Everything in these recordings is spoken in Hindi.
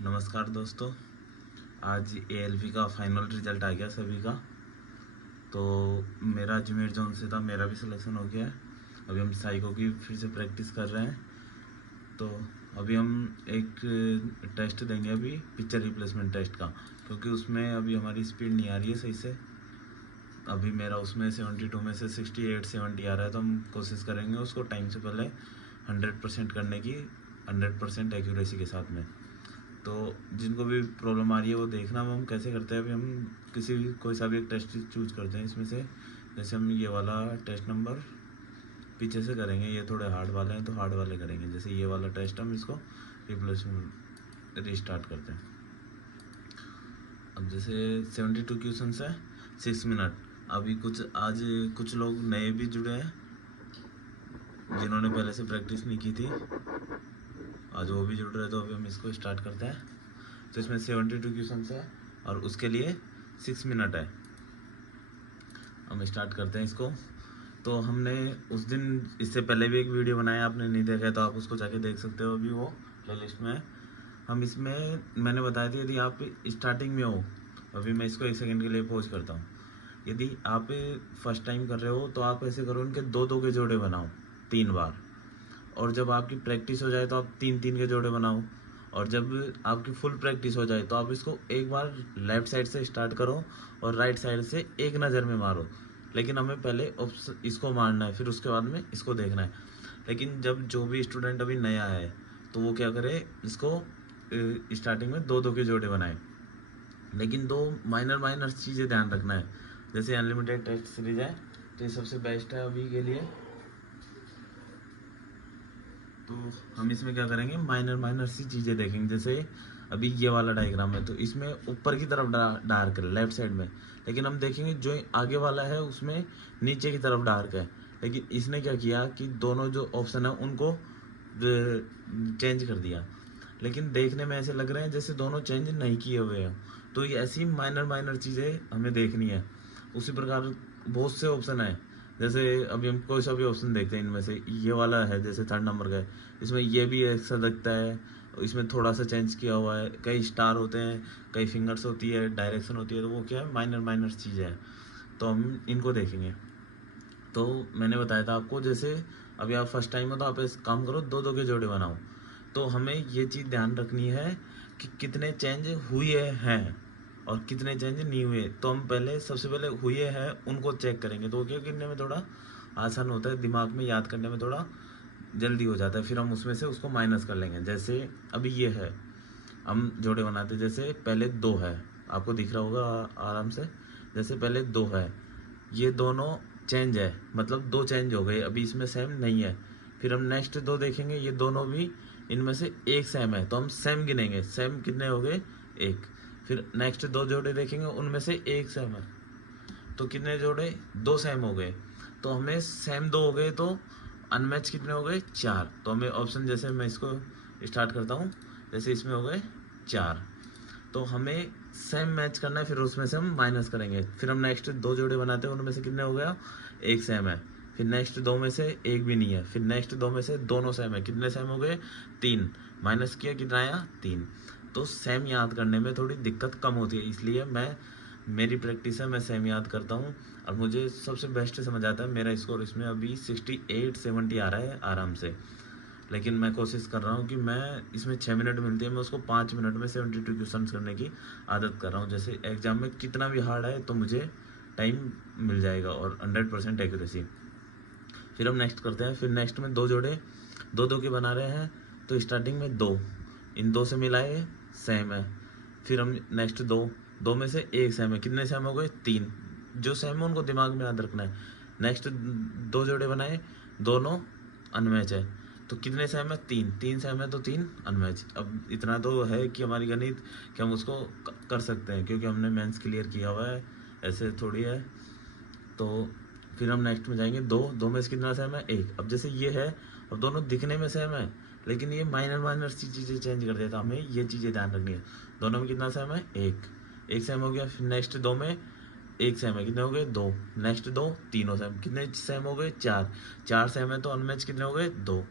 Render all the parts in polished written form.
नमस्कार दोस्तों। आज एएलपी का फाइनल रिजल्ट आ गया सभी का। तो मेरा अजमेर जोन से था, मेरा भी सिलेक्शन हो गया है। अभी हम साइको की फिर से प्रैक्टिस कर रहे हैं। तो अभी हम एक टेस्ट देंगे अभी, पिक्चर रिप्लेसमेंट टेस्ट का, क्योंकि उसमें अभी हमारी स्पीड नहीं आ रही है सही से। अभी मेरा उसमें 72 में से 68 70 आ रहा है, तो हम कोशिश करेंगे उसको टाइम से पहले 100% करने की, 100% एक्यूरेसी के साथ में। तो जिनको भी प्रॉब्लम आ रही है वो देखना हम कैसे करते हैं। अभी हम किसी भी कोई सा भी एक टेस्ट चूज करते हैं इसमें से। जैसे हम ये वाला टेस्ट नंबर पीछे से करेंगे, ये थोड़े हार्ड वाले हैं तो हार्ड वाले करेंगे। जैसे ये वाला टेस्ट हम इसको रिप्लेसमेंट रिस्टार्ट करते हैं। अब जैसे 72 क्वेश्चन है, 6 मिनट। अभी आज कुछ लोग नए भी जुड़े हैं जिन्होंने पहले से प्रैक्टिस नहीं की थी, आज वो भी जुड़ रहे हैं। तो अभी हम इसको स्टार्ट करते हैं। तो इसमें 72 क्वेश्चन है और उसके लिए 6 मिनट है। हम स्टार्ट करते हैं इसको। तो हमने उस दिन इससे पहले भी एक वीडियो बनाया, आपने नहीं देखा है तो आप उसको जाके देख सकते हो, अभी वो प्लेलिस्ट में है। हम इसमें मैंने बताया था यदि आप स्टार्टिंग में हो, अभी मैं इसको 1 सेकंड के लिए पॉज करता हूँ। यदि आप फर्स्ट टाइम कर रहे हो तो आप ऐसे करो, उनके 2-2 के जोड़े बनाओ 3 बार। और जब आपकी प्रैक्टिस हो जाए तो आप 3-3 के जोड़े बनाओ। और जब आपकी फुल प्रैक्टिस हो जाए तो आप इसको एक बार लेफ्ट साइड से स्टार्ट करो और राइट साइड से एक नज़र में मारो। लेकिन हमें पहले इसको मारना है, फिर उसके बाद में इसको देखना है। लेकिन जब जो भी स्टूडेंट अभी नया है तो वो क्या करे, इसको स्टार्टिंग में 2-2 के जोड़े बनाए। लेकिन दो माइनर माइनर चीज़ें ध्यान रखना है। जैसे अनलिमिटेड टेस्ट सीरीज है तो ये सबसे बेस्ट है अभी के लिए। तो हम इसमें क्या करेंगे, माइनर माइनर सी चीज़ें देखेंगे। जैसे अभी ये वाला डायग्राम है तो इसमें ऊपर की तरफ डार्क है लेफ्ट साइड में, लेकिन हम देखेंगे जो आगे वाला है उसमें नीचे की तरफ डार्क है। लेकिन इसने क्या किया कि दोनों जो ऑप्शन है उनको चेंज कर दिया, लेकिन देखने में ऐसे लग रहे हैं जैसे दोनों चेंज नहीं किए हुए हैं। तो ये ऐसी माइनर माइनर चीज़ें हमें देखनी है। उसी प्रकार बहुत से ऑप्शन है। जैसे अभी हम कोई सा भी ऑप्शन देखते हैं, इनमें से ये वाला है जैसे 3rd नंबर का है, इसमें ये भी ऐसा लगता है, इसमें थोड़ा सा चेंज किया हुआ है, कई स्टार होते हैं, कई फिंगर्स होती है, डायरेक्शन होती है। तो वो क्या है, माइनर माइनर चीज़ें हैं। तो हम इनको देखेंगे। तो मैंने बताया था आपको, जैसे अभी आप फर्स्ट टाइम हो तो आप इस काम करो, 2-2 के जोड़े बनाओ। तो हमें ये चीज़ ध्यान रखनी है कि कितने चेंज हुए हैं और कितने चेंज नहीं हुए। तो हम पहले सबसे पहले हुए हैं उनको चेक करेंगे, तो क्या करने में थोड़ा आसान होता है, दिमाग में याद करने में थोड़ा जल्दी हो जाता है। फिर हम उसमें से उसको माइनस कर लेंगे। जैसे अभी ये है, हम जोड़े बनाते हैं। जैसे पहले 2 है, आपको दिख रहा होगा आराम से। जैसे पहले 2 है, ये दोनों चेंज है, मतलब 2 चेंज हो गए, अभी इसमें सेम नहीं है। फिर हम नेक्स्ट 2 देखेंगे, ये दोनों भी इनमें से एक सेम है, तो हम सेम गिनेंगे। सेम कितने हो गए, 1। फिर नेक्स्ट 2 जोड़े देखेंगे, उनमें से एक सेम है, तो कितने जोड़े, 2 सेम हो गए। तो हमें सेम 2 हो गए, तो अनमैच कितने हो गए, 4। तो हमें ऑप्शन, जैसे मैं इसको स्टार्ट करता हूँ, जैसे इसमें हो गए 4, तो हमें सेम मैच करना है। फिर उसमें से हम माइनस करेंगे। फिर हम नेक्स्ट 2 जोड़े बनाते हैं, उनमें से कितने हो गया, एक सेम है। फिर नेक्स्ट 2 में से एक भी नहीं है। फिर नेक्स्ट 2 में से दोनों सेम है, कितने सेम हो गए, 3। माइनस किया, कितना आया, 3। तो सेम याद करने में थोड़ी दिक्कत कम होती है, इसलिए मेरी प्रैक्टिस है, मैं सेम याद करता हूँ और मुझे सबसे बेस्ट समझ आता है। मेरा स्कोर इसमें अभी 68-70 आ रहा है आराम से। लेकिन मैं कोशिश कर रहा हूँ कि मैं इसमें 6 मिनट मिलती है, मैं उसको 5 मिनट में 72 क्वेश्चन करने की आदत कर रहा हूँ। जैसे एग्जाम में कितना भी हार्ड आए तो मुझे टाइम मिल जाएगा और 100% एक्यूरेसी। फिर हम नेक्स्ट करते हैं। फिर नेक्स्ट में 2 जोड़े 2-2 के बना रहे हैं, तो स्टार्टिंग में 2, इन 2 से मिलाए सेम है। फिर हम नेक्स्ट 2 में से एक सेम है, कितने सेम हो गए, 3। जो सेम है उनको दिमाग में याद रखना है। नेक्स्ट 2 जोड़े बनाए, दोनों अनमैच है, तो कितने सेम है, 3 सेम है, तो 3 अनमैच। अब इतना तो है कि हमारी गणित कि हम उसको कर सकते हैं, क्योंकि हमने मेंस क्लियर किया हुआ है, ऐसे थोड़ी है। तो फिर हम नेक्स्ट में जाएंगे, 2 में से कितना सेम है, 1। अब जैसे ये है, अब दोनों दिखने में सेम है, लेकिन ये माइनर माइनर सी चीज़ें चेंज कर देता, हमें ये चीज़ें ध्यान रखनी है। दोनों में कितना सेम है, 1 सेम हो गया। फिर नेक्स्ट 2 में एक सेम है, कितने हो गए, 2। नेक्स्ट 2, तीनों सेम, कितने सेम हो गए, 4 सेम है, तो अनमैच कितने हो गए, 2।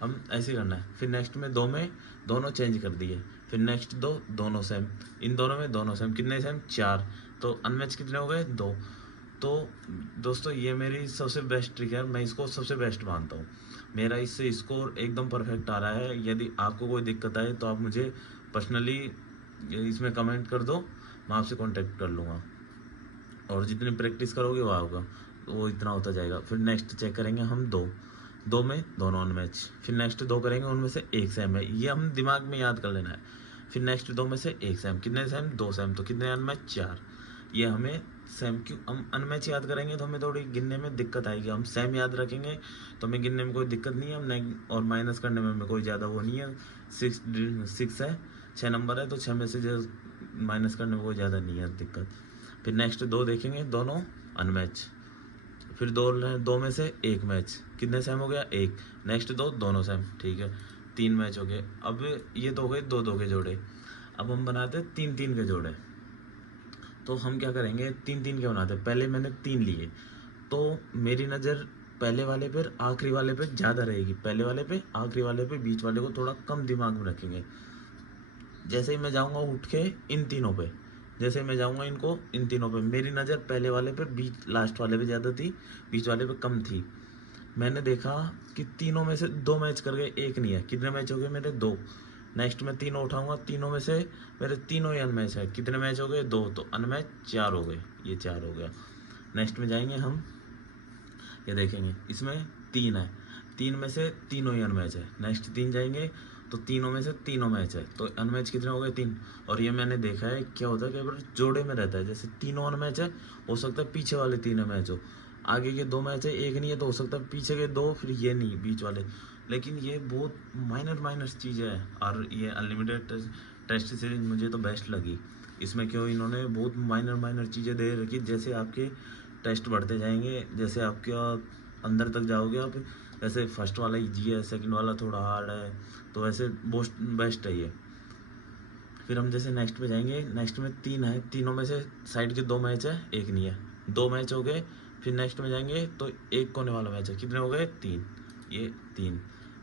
हम ऐसे करना है। फिर नेक्स्ट में दो में दोनों चेंज कर दिए, फिर नेक्स्ट दो दोनों सेम, इन दोनों में दोनों सेम, कितने सेम 4, तो अनमैच कितने हो गए 2। तो दोस्तों ये मेरी सबसे बेस्ट ट्रिक है, मैं इसको सबसे बेस्ट मानता हूँ। मेरा इससे स्कोर एकदम परफेक्ट आ रहा है। यदि आपको कोई दिक्कत आए तो आप मुझे पर्सनली इसमें कमेंट कर दो, मैं आपसे कांटेक्ट कर लूँगा, और जितनी प्रैक्टिस करोगे वो होगा, तो वो इतना होता जाएगा। फिर नेक्स्ट चेक करेंगे हम दो में दोनों अनमैच, फिर नेक्स्ट दो करेंगे उनमें से एक सेम है, ये हम दिमाग में याद कर लेना है। फिर नेक्स्ट दो में से एक सेम, कितने सेम 2 सेम, तो कितने अनमैच 4। ये हमें सेम, क्यों हम अनमैच याद करेंगे तो हमें थोड़ी गिनने में दिक्कत आएगी, हम सेम याद रखेंगे तो हमें गिनने में कोई दिक्कत नहीं है, हम और माइनस करने में हमें कोई ज़्यादा वो नहीं है। 6 है, 6 नंबर है, तो 6 में से जो माइनस करने में कोई ज़्यादा नहीं है दिक्कत। फिर नेक्स्ट दो देखेंगे दोनों अनमैच, फिर दो में से एक मैच, कितने सेम हो गया 1, नेक्स्ट दो दोनों सेम, ठीक है 3 मैच हो गए। अब ये तो हो गए 2-2 के जोड़े, अब हम बनाते हैं 3-3 के जोड़े। तो हम क्या करेंगे 3-3 के बनाते हैं, पहले मैंने 3 लिए, तो मेरी नज़र पहले वाले पर आखिरी वाले पे ज़्यादा रहेगी, पहले वाले पे आखिरी वाले पे, बीच वाले को थोड़ा कम दिमाग में रखेंगे। जैसे ही मैं जाऊंगा उठ के इन तीनों पे, जैसे मैं जाऊंगा इनको इन तीनों पे, मेरी नज़र पहले वाले पे, बीच लास्ट वाले पे ज़्यादा थी, बीच वाले पे कम थी। मैंने देखा कि तीनों में से 2 मैच कर गए, एक नहीं है, कितने मैच हो गए मेरे 2। नेक्स्ट में तीनों उठाऊंगा, तीनों में से मेरे तीनों ही अनमैच है, कितने मैच हो गए 2, तो अनमैच 4 हो गए, ये 4 हो गया। नेक्स्ट में जाएंगे हम, ये देखेंगे इसमें 3 है, 3 में से तीनों ही अनमैच है। नेक्स्ट 3 जाएंगे तो तीनों में से तीनों मैच है, तो अनमैच कितने हो गए 3। और ये मैंने देखा है क्या होता है, कई बार जोड़े में रहता है, जैसे तीनों अनमैच है, हो सकता है पीछे वाले 3 मैच हो, आगे के 2 मैच है, एक नहीं है, तो हो सकता है पीछे के 2, फिर ये नहीं बीच वाले। लेकिन ये बहुत माइनर चीज़ है, और ये अनलिमिटेड टेस्ट सीरीज मुझे तो बेस्ट लगी। इसमें क्यों इन्होंने बहुत माइनर चीज़ें दे रखी, जैसे आपके टेस्ट बढ़ते जाएंगे, जैसे आपका अंदर तक जाओगे आप, जैसे फर्स्ट वाला इजी है, सेकंड वाला थोड़ा हार्ड है, तो वैसे बेस्ट है ये। फिर हम जैसे नेक्स्ट पे जाएंगे, नेक्स्ट में 3 है, तीनों में से साइड के 2 मैच है, एक नहीं है, 2 मैच हो गए। फिर नेक्स्ट में जाएंगे तो एक कोने वाला मैच है, कितने हो गए 3, ये 3।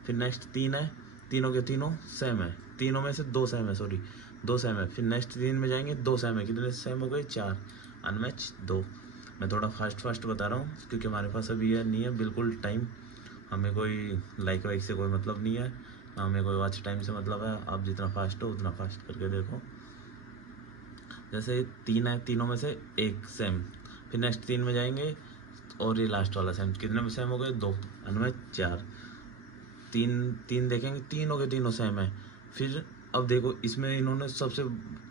फिर नेक्स्ट 3 है, तीनों के तीनों सेम है, तीनों में से 2 सेम है, सॉरी 2 सेम है। फिर नेक्स्ट 3 में जाएंगे 2 सेम है, कितने सेम हो गए 4, अनमैच 2। मैं थोड़ा फास्ट बता रहा हूँ क्योंकि हमारे पास अभी ये नहीं है बिल्कुल टाइम, हमें कोई लाइक वाइक से कोई मतलब नहीं है, हमें कोई वॉच टाइम से मतलब है। आप जितना फास्ट हो उतना फास्ट करके देखो। जैसे 3 है, तीनों में से एक सेम, फिर नेक्स्ट 3 में जाएंगे और ये लास्ट वाला सेम, कितने में सेम हो गए 2, अनमैच 4। 3 देखेंगे, तीनों के तीनों सेम है। फिर अब देखो इसमें इन्होंने सबसे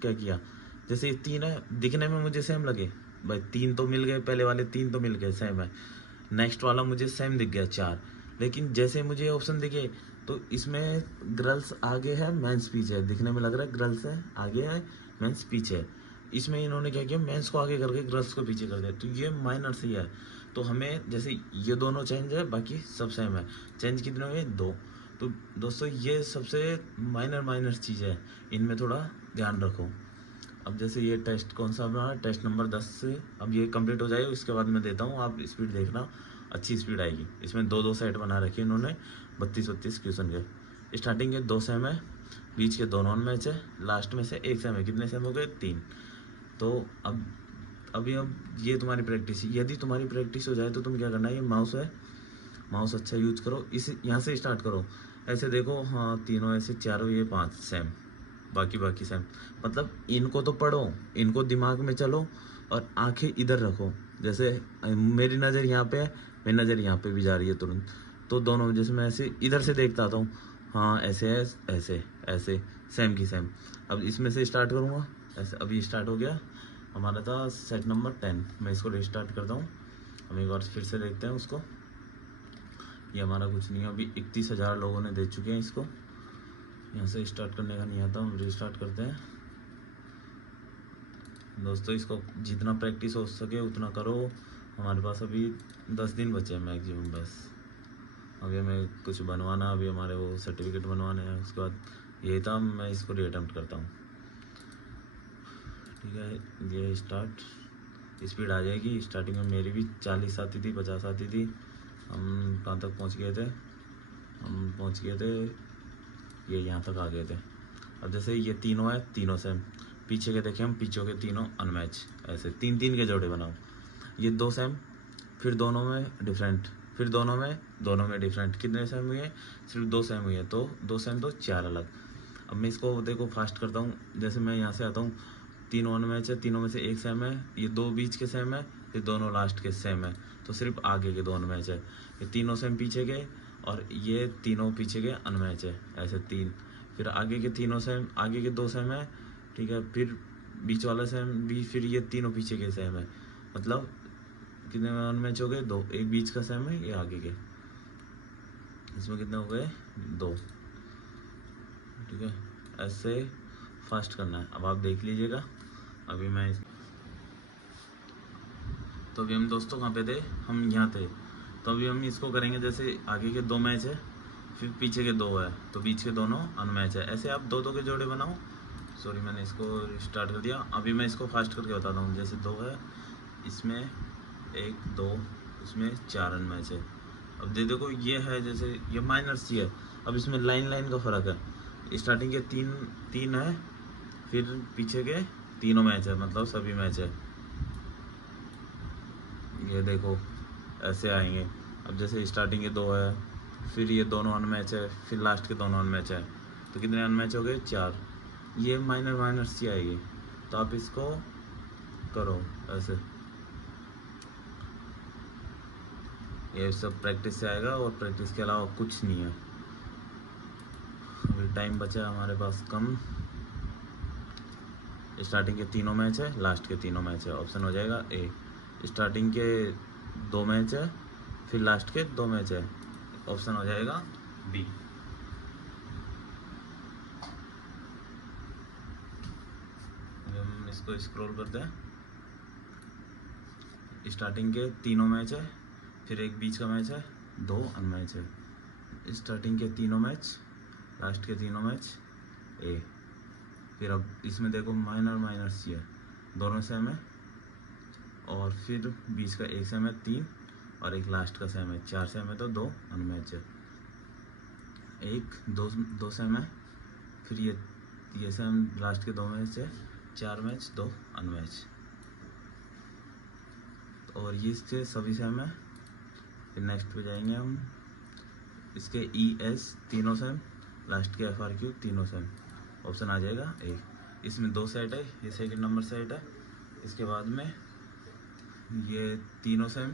क्या किया, जैसे ये 3 है, दिखने में मुझे सेम लगे, भाई 3 तो मिल गए, पहले वाले 3 तो मिल गए सेम है, नेक्स्ट वाला मुझे सेम दिख गया 4। लेकिन जैसे मुझे ऑप्शन दिखे तो इसमें गर्ल्स आगे है, मेंस पीछे है, दिखने में लग रहा है गर्ल्स है आगे है, मेंस पीछे है। इसमें इन्होंने क्या किया, मेंस को आगे करके गर्ल्स को पीछे कर दिया, तो ये माइनर सी है। तो हमें जैसे ये दोनों चेंज है, बाकी सब सेम है, चेंज कितने हुए 2। तो दोस्तों ये सबसे माइनर चीज़ है, इनमें थोड़ा ध्यान रखो। अब जैसे ये टेस्ट कौन सा बना है, टेस्ट नंबर 10 से अब ये कंप्लीट हो जाएगा, इसके बाद मैं देता हूँ, आप स्पीड देखना, अच्छी स्पीड आएगी। इसमें 2-2 सेट बना रखे इन्होंने, 32 क्वेश्चन के। स्टार्टिंग के 2 सेम है, बीच के 2 नॉन मैच है, लास्ट में से 1 सेम है, कितने सेम हो गए 3। तो अब ये तुम्हारी प्रैक्टिस, यदि तुम्हारी प्रैक्टिस हो जाए तो तुम क्या करना है, ये माउस है, माउस अच्छा यूज करो, इस यहाँ से स्टार्ट करो, ऐसे देखो, हाँ तीनों ऐसे, चारों ये 5 सेम, बाकी सेम, मतलब इनको तो पढ़ो, इनको दिमाग में चलो, और आंखें इधर रखो। जैसे मेरी नज़र यहाँ पे है, मेरी नज़र यहाँ पे भी जा रही है तुरंत, तो दोनों, जैसे मैं ऐसे इधर से देखता आता हूँ, हाँ ऐसे है, ऐसे ऐसे, सेम की सेम। अब इसमें से स्टार्ट करूँगा, ऐसे अभी स्टार्ट हो गया, हमारा था सेट नंबर 10, मैं इसको रिस्टार्ट करता हूँ, हम एक बार फिर से देखते हैं उसको। ये हमारा कुछ नहीं है, अभी 31,000 लोगों ने दे चुके हैं इसको, यहाँ से स्टार्ट करने का नहीं आता, हम रिस्टार्ट करते हैं। दोस्तों इसको जितना प्रैक्टिस हो सके उतना करो, हमारे पास अभी 10 दिन बचे हैं मैक्सिमम बस। अभी हमें कुछ बनवाना, अभी हमारे वो सर्टिफिकेट बनवाने हैं, उसके बाद यही था, मैं इसको रीअटेम्प्ट करता हूँ। ठीक है, ये स्टार्ट स्पीड आ जाएगी। स्टार्टिंग में मेरी भी 40 आती थी, 50 आती थी, हम कहाँ तक पहुँच गए थे, हम पहुंच गए थे, ये यहाँ तक आ गए थे। अब जैसे ये तीनों है, तीनों सेम, पीछे के देखें हम, पीछे के तीनों अनमैच, ऐसे तीन तीन के जोड़े बनाओ। ये दो सेम, फिर दोनों में डिफरेंट, फिर दोनों में डिफरेंट। कितने सेम हुए? सिर्फ दो सेम हुए, तो दो सेम तो चार अलग। अब मैं इसको देखो फास्ट करता हूँ। जैसे मैं यहाँ से आता हूँ, तीनों अनमैच है, तीनों में से एक सेम है, ये दो बीच के सेम है, फिर दोनों लास्ट के सेम है, तो सिर्फ आगे के दो अनमैच है। ये तीनों सेम पीछे के, और ये तीनों पीछे के अनमैच है, ऐसे तीन। फिर आगे के तीनों सेम, आगे के दो सेम है, ठीक है, फिर बीच वाला सेम भी, फिर ये तीनों पीछे के सेम है। मतलब कितने अनमैच हो गए? दो। एक बीच का सेम है, ये आगे के। इसमें कितने हो गए? दो। ठीक है, ऐसे फास्ट करना है। अब आप देख लीजिएगा। अभी मैं तो अभी हम दोस्तों कहाँ पे थे? हम यहाँ थे। तो अभी हम इसको करेंगे, जैसे आगे के दो मैच है, फिर पीछे के दो है, तो बीच के दोनों अनमैच है। ऐसे आप दो दो के जोड़े बनाओ। सॉरी, मैंने इसको स्टार्ट कर दिया। अभी मैं इसको फास्ट करके बताता हूँ। जैसे दो है, इसमें एक दो, इसमें चार अनमैच है। अब देखो ये है, जैसे ये माइनर सी है। अब इसमें लाइन लाइन का फ़र्क है। स्टार्टिंग के तीन तीन है, फिर पीछे के तीनों मैच है, मतलब सभी मैच है। ये देखो ऐसे आएंगे। अब जैसे स्टार्टिंग के दो है, फिर ये दोनों अनमैच है, फिर लास्ट के दोनों अनमैच है, तो कितने अनमैच हो गए? चार। ये माइनर माइनर सी आएगी, तो आप इसको करो ऐसे। ये सब प्रैक्टिस से आएगा, और प्रैक्टिस के अलावा कुछ नहीं है। अभी टाइम बचा है हमारे पास कम। स्टार्टिंग के तीनों मैच है, लास्ट के तीनों मैच है, ऑप्शन हो जाएगा ए। स्टार्टिंग के दो मैच है, फिर लास्ट के दो मैच है, ऑप्शन हो जाएगा बी। हम इसको स्क्रॉल करते हैं। स्टार्टिंग के तीनों मैच है, फिर एक बीच का मैच है, दो अनमैच है। स्टार्टिंग के तीनों मैच, लास्ट के तीनों मैच ए। फिर अब इसमें देखो माइनर माइनर सी है, दोनों सेम है, और फिर बीच का एक सेम है, तीन, और एक लास्ट का सेम है, चार सेम है, तो दो अनमैच है। एक दो दो सेम है, फिर ये सेम, लास्ट के दो मैच है, चार मैच, दो अनमैच, और ये इसके सभी सेम है। फिर नेक्स्ट पे जाएंगे हम। इसके ई एस तीनों सेम, लास्ट के एफ आर क्यू तीनों सेम, ऑप्शन आ जाएगा ए। इसमें दो सेट है, ये सेकंड नंबर सेट है। इसके बाद में ये तीनों सेम,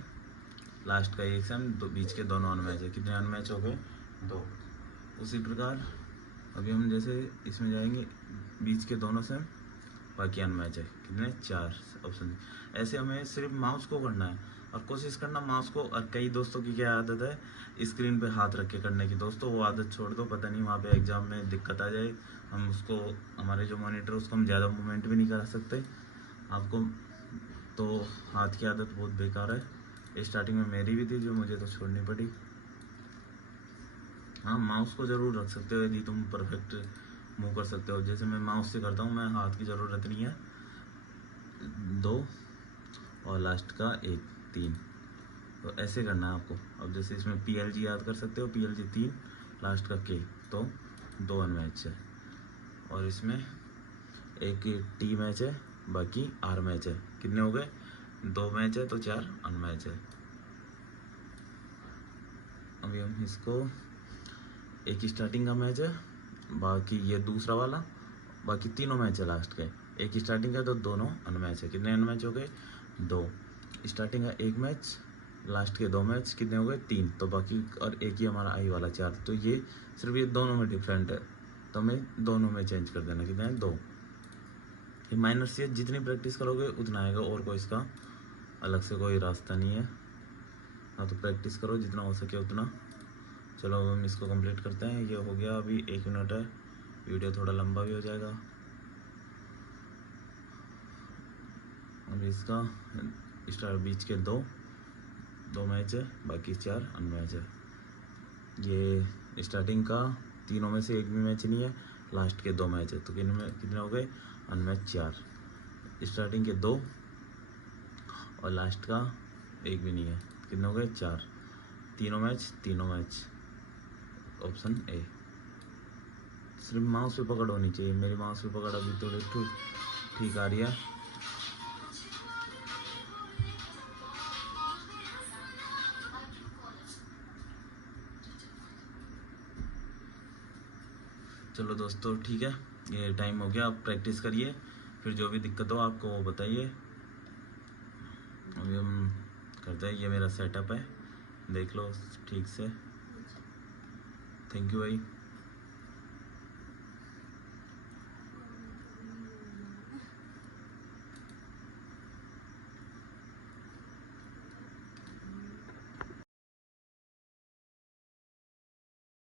लास्ट का एक सेम, दो बीच के दोनों अनमैच है। कितने अनमैच हो गए? दो। उसी प्रकार अभी हम जैसे इसमें जाएंगे, बीच के दोनों सेम, बाकी अनमैच है, कितने? चार, ऑप्शन। ऐसे हमें सिर्फ माउस को करना है, और कोशिश करना माउस को। और कई दोस्तों की क्या आदत है, स्क्रीन पे हाथ रख के करने की। दोस्तों वो आदत छोड़ दो, पता नहीं वहाँ पे एग्जाम में दिक्कत आ जाए। हम उसको, हमारे जो मॉनिटर उसको हम ज़्यादा मूवमेंट भी नहीं करा सकते आपको, तो हाथ की आदत बहुत बेकार है। स्टार्टिंग में मेरी भी थी, जो मुझे तो छोड़नी पड़ी। हाँ, माउस को ज़रूर रख सकते हो यदि तुम परफेक्ट मूव कर सकते हो। जैसे मैं माउस से करता हूँ, मैं हाथ की ज़रूरत नहीं है। दो, और लास्ट का एक, तीन, तो ऐसे करना है आपको। अब जैसे इसमें PLG याद कर सकते हो, PLG तीन, लास्ट का के, तो दो अनमैच है। और इसमें एक टी मैच है, बाकी आर मैच है। कितने हो गए? दो मैच है, तो चार अनमैच है। अभी हम इसको, एक स्टार्टिंग का मैच है, बाकी ये दूसरा वाला, बाकी तीनों मैच है लास्ट के। एक स्टार्टिंग का, तो दोनों अनमैच है। कितने अनमैच हो गए? दो। स्टार्टिंग का एक मैच, लास्ट के दो मैच, कितने हो गए? तीन। तो बाकी और एक ही हमारा आई वाला, चार। तो ये सिर्फ ये दोनों में डिफरेंट है, तो हमें दोनों में चेंज कर देना। कितने हैं? दो। ये माइनर से जितनी प्रैक्टिस करोगे उतना आएगा, और कोई इसका अलग से कोई रास्ता नहीं है। हाँ, तो प्रैक्टिस करो जितना हो सके उतना। चलो अब हम इसको कंप्लीट करते हैं। ये हो गया, अभी 1 मिनट है, वीडियो थोड़ा लंबा भी हो जाएगा। अभी इसका स्टार, बीच के दो मैच है, बाकी चार अनमैच है। ये स्टार्टिंग का तीनों में से एक भी मैच नहीं है, लास्ट के दो मैच है, तो कितने हो गए? अनमैच चार। स्टार्टिंग के दो, और लास्ट का एक भी नहीं है, कितने हो गए? चार। तीनों मैच, ऑप्शन ए। सिर्फ माउस पे पकड़ होनी चाहिए। मेरी माउस पे पकड़ अभी थोड़ी ठीक आ रही है। चलो दोस्तों ठीक है, ये टाइम हो गया, आप प्रैक्टिस करिए, फिर जो भी दिक्कत हो आपको वो बताइए। अभी हम करते हैं, ये मेरा सेटअप है, देख लो ठीक से। थैंक यू भाई।